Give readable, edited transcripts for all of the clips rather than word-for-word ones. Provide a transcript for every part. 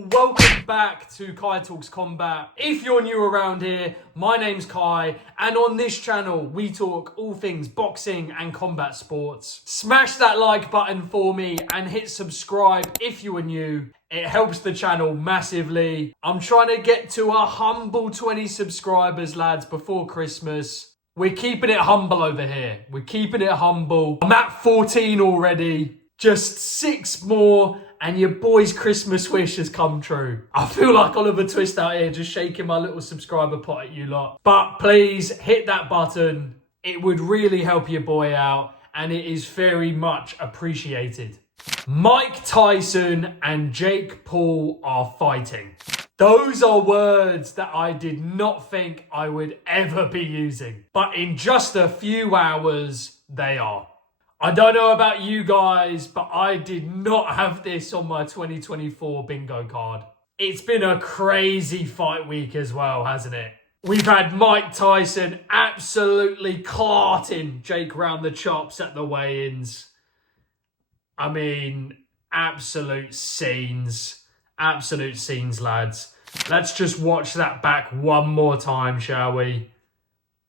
people, welcome back to Kai Talks Combat. If you're new around here, my name's Kai, and on this channel we talk all things boxing and combat sports. Smash that like button for me and hit subscribe if you are new. It helps the channel massively. I'm trying to get to a humble 20 subscribers, lads, before Christmas. We're keeping it humble over here. We're keeping it humble. I'm at 14 already. Just 6 more and your boy's Christmas wish has come true. I feel like Oliver Twist out here just shaking my little subscriber pot at you lot. But please hit that button. It would really help your boy out and it is very much appreciated. Mike Tyson and Jake Paul are fighting. Those are words that I did not think I would ever be using. But in just a few hours, they are. I don't know about you guys, but I did not have this on my 2024 bingo card. It's been a crazy fight week as well, hasn't it? We've had Mike Tyson absolutely carting Jake round the chops at the weigh-ins. I mean, absolute scenes. Absolute scenes, lads. Let's just watch that back one more time, shall we?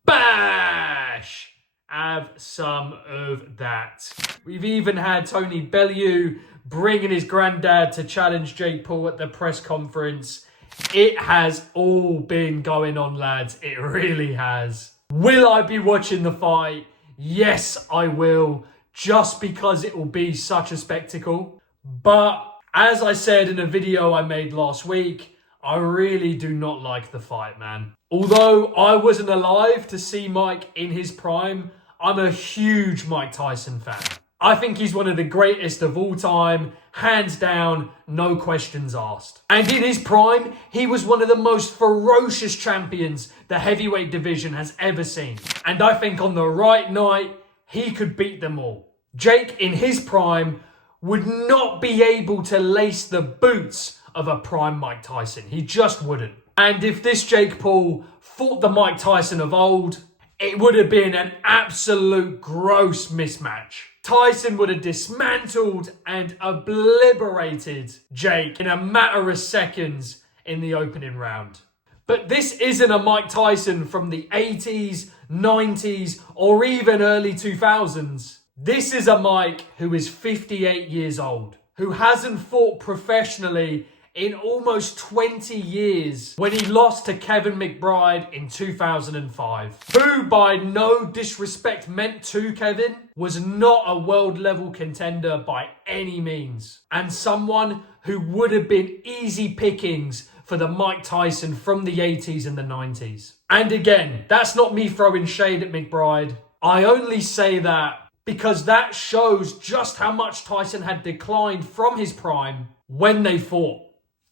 Bash! Have some of that. We've even had Tony Bellew bringing his granddad to challenge Jake Paul at the press conference. It has all been going on, lads. It really has. Will I be watching the fight? Yes, I will. Just because it will be such a spectacle. But as I said in a video I made last week, I really do not like the fight, man. Although I wasn't alive to see Mike in his prime, I'm a huge Mike Tyson fan. I think he's one of the greatest of all time, hands down, no questions asked. And in his prime, he was one of the most ferocious champions the heavyweight division has ever seen. And I think on the right night, he could beat them all. Jake, in his prime, would not be able to lace the boots of a prime Mike Tyson. He just wouldn't. And if this Jake Paul fought the Mike Tyson of old, it would have been an absolute gross mismatch. Tyson would have dismantled and obliterated Jake in a matter of seconds in the opening round. But this isn't a Mike Tyson from the 80s, 90s, or even early 2000s. This is a Mike who is 58 years old, who hasn't fought professionally in almost 20 years when he lost to Kevin McBride in 2005, who, by no disrespect meant to Kevin, was not a world-level contender by any means, and someone who would have been easy pickings for the Mike Tyson from the 80s and the 90s. And again, that's not me throwing shade at McBride. I only say that because that shows just how much Tyson had declined from his prime when they fought.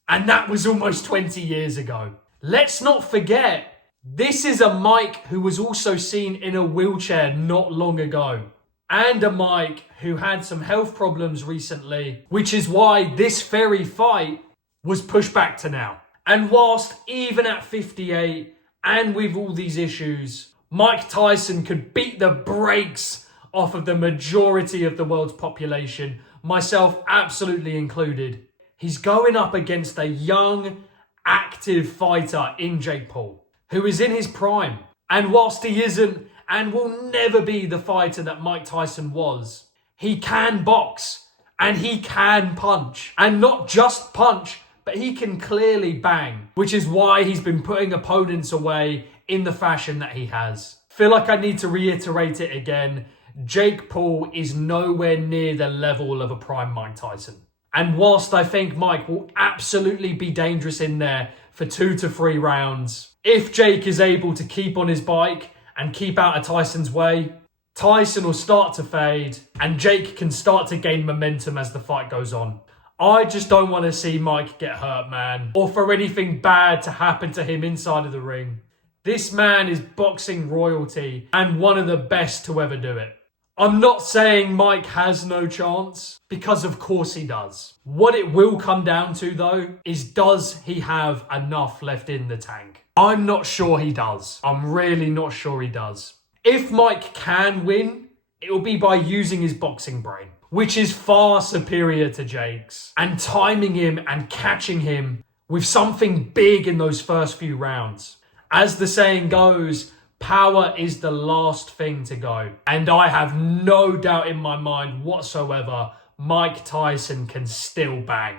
And that was almost 20 years ago. Let's not forget, this is a Mike who was also seen in a wheelchair not long ago. And a Mike who had some health problems recently, which is why this very fight was pushed back to now. And whilst even at 58 and with all these issues, Mike Tyson could beat the brakes off of the majority of the world's population, myself absolutely included. He's going up against a young, active fighter in Jake Paul, who is in his prime. And whilst he isn't and will never be the fighter that Mike Tyson was, he can box and he can punch. And not just punch, but he can clearly bang, which is why he's been putting opponents away in the fashion that he has. Feel like I need to reiterate it again. Jake Paul is nowhere near the level of a prime Mike Tyson. And whilst I think Mike will absolutely be dangerous in there for 2 to 3 rounds, if Jake is able to keep on his bike and keep out of Tyson's way, Tyson will start to fade and Jake can start to gain momentum as the fight goes on. I just don't want to see Mike get hurt, man, or for anything bad to happen to him inside of the ring. This man is boxing royalty and one of the best to ever do it. I'm not saying Mike has no chance, because of course he does. What it will come down to, though, is does he have enough left in the tank? I'm not sure he does. I'm really not sure he does. If Mike can win, it will be by using his boxing brain. which is far superior to Jake's, and timing him and catching him with something big in those first few rounds. As the saying goes, power is the last thing to go. And I have no doubt in my mind whatsoever Mike Tyson can still bang.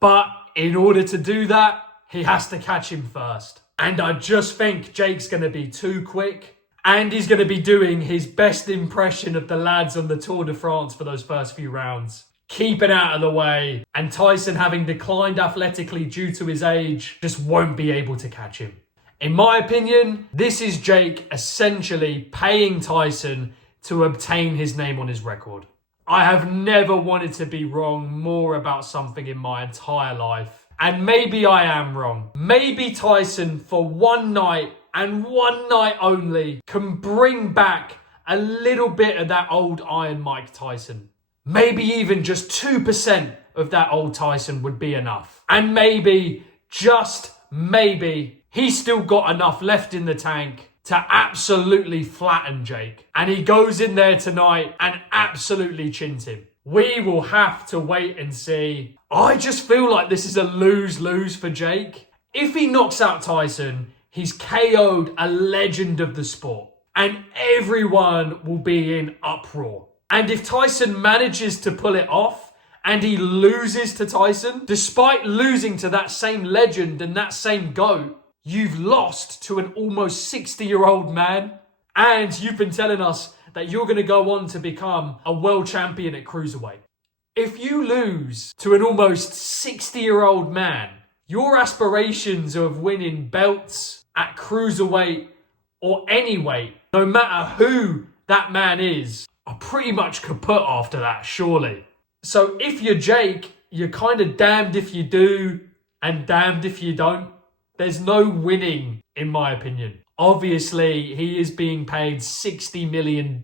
But in order to do that, he has to catch him first. And I just think Jake's going to be too quick. And he's going to be doing his best impression of the lads on the Tour de France for those first few rounds. Keeping out of the way. And Tyson, having declined athletically due to his age, just won't be able to catch him. In my opinion, this is Jake essentially paying Tyson to obtain his name on his record. I have never wanted to be wrong more about something in my entire life. And maybe I am wrong. Maybe Tyson, for one night and one night only, can bring back a little bit of that old Iron Mike Tyson. Maybe even just 2% of that old Tyson would be enough. And maybe, just maybe, he's still got enough left in the tank to absolutely flatten Jake. And he goes in there tonight and absolutely chins him. We will have to wait and see. I just feel like this is a lose-lose for Jake. If he knocks out Tyson, he's KO'd a legend of the sport. And everyone will be in uproar. And if Tyson manages to pull it off, and he loses to Tyson, despite losing to that same legend and that same GOAT, you've lost to an almost 60-year-old man. And you've been telling us that you're going to go on to become a world champion at cruiserweight. If you lose to an almost 60-year-old man, your aspirations of winning belts at cruiserweight or any weight, no matter who that man is, are pretty much kaput after that, surely. So if you're Jake, you're kind of damned if you do and damned if you don't. There's no winning, in my opinion. Obviously, he is being paid $60 million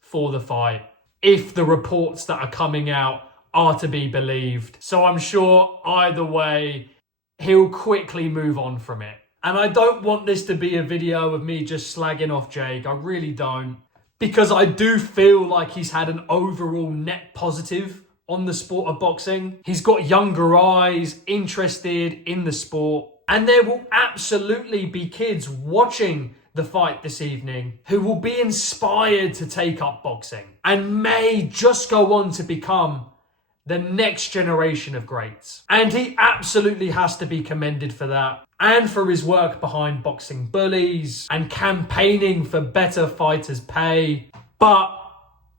for the fight, if the reports that are coming out are to be believed. So I'm sure either way, he'll quickly move on from it. And I don't want this to be a video of me just slagging off Jake. I really don't. Because I do feel like he's had an overall net positive on the sport of boxing. He's got younger eyes, interested in the sport. And there will absolutely be kids watching the fight this evening who will be inspired to take up boxing and may just go on to become the next generation of greats. And he absolutely has to be commended for that, and for his work behind Boxing Bullies and campaigning for better fighters' pay. But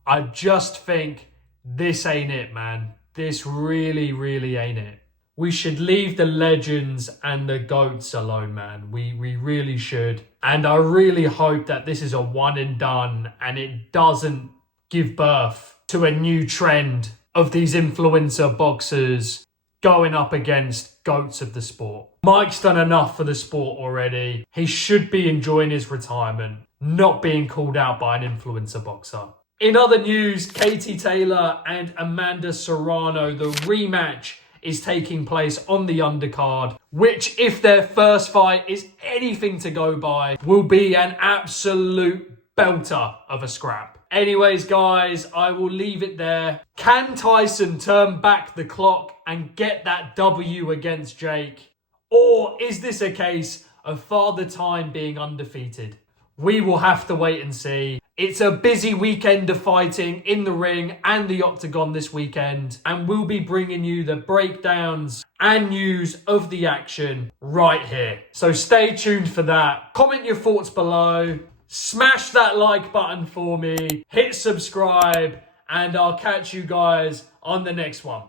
I just think this ain't it, man. This really, really ain't it. We should leave the legends and the GOATs alone, man. We really should. And I really hope that this is a one and done and it doesn't give birth to a new trend of these influencer boxers going up against GOATs of the sport. Mike's done enough for the sport already. He should be enjoying his retirement, not being called out by an influencer boxer. In other news, Katie Taylor and Amanda Serrano, the rematch is taking place on the undercard, which, if their first fight is anything to go by, will be an absolute belter of a scrap. Anyways, guys, I will leave it there. Can Tyson turn back the clock and get that W against Jake? Or is this a case of Father Time being undefeated? We will have to wait and see. It's a busy weekend of fighting in the ring and the octagon this weekend, and we'll be bringing you the breakdowns and news of the action right here. So stay tuned for that. Comment your thoughts below. Smash that like button for me. Hit subscribe, and I'll catch you guys on the next one.